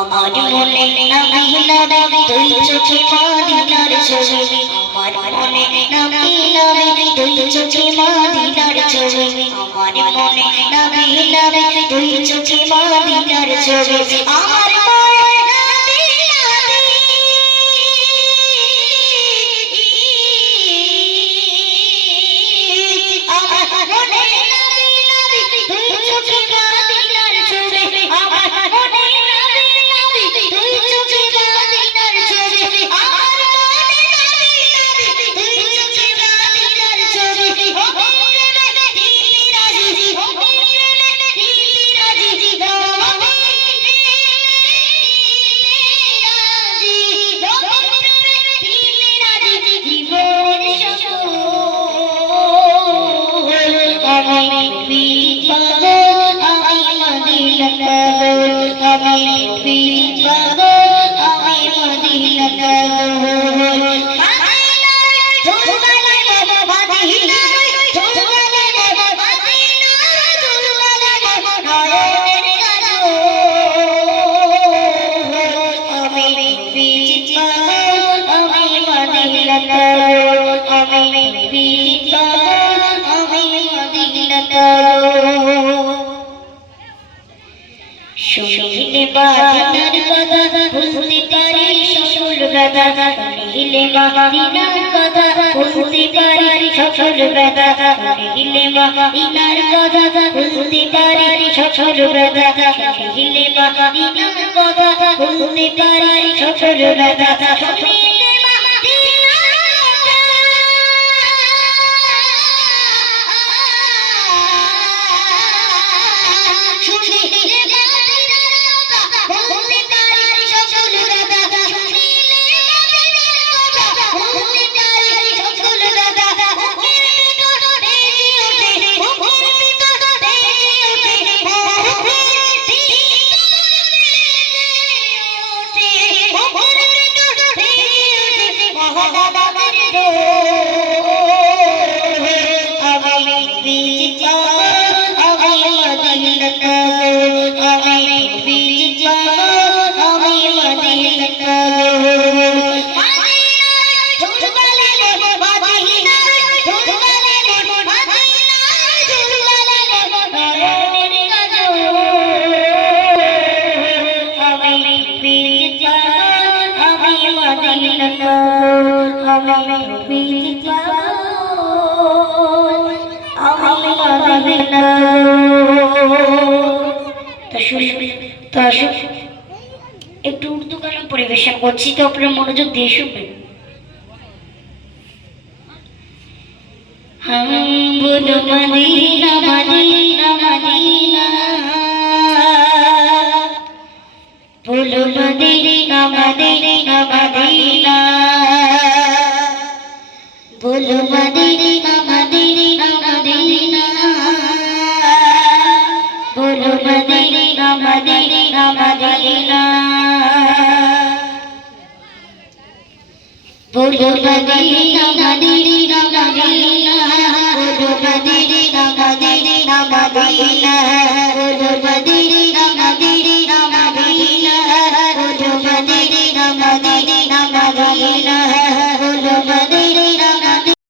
আমার মনে নামে তুই চোখে মদিনার ছবি আমার মনে নামে তুই চোখে মদিনার ছবি আমার মনে নামে তুই চোখে মদিনার ছবি আমার শুনিলে মদিনার কথা বলতে পারি সকল ব্যথা শুনিলে মদিনার কথা বলতে পারি সকল ব্যথা শুনিলে মদিনার কথা বলতে পারি সকল ব্যথা শুনিলে মদিনার কথা বলতে পারি সকল ব্যথা একটু উর্দু গান পরিবেশন করছি, তো আপনারা মনোযোগ দিয়ে শুনবেন। বলো মদিনা মদিনা মদিনা, বলো মদিনা মদিনা মদিনা, বলো মদিনা মদিনা মদিনা, বলো মদিনা মদিনা মদিনা, বলো মদিনা মদিনা মদিনা।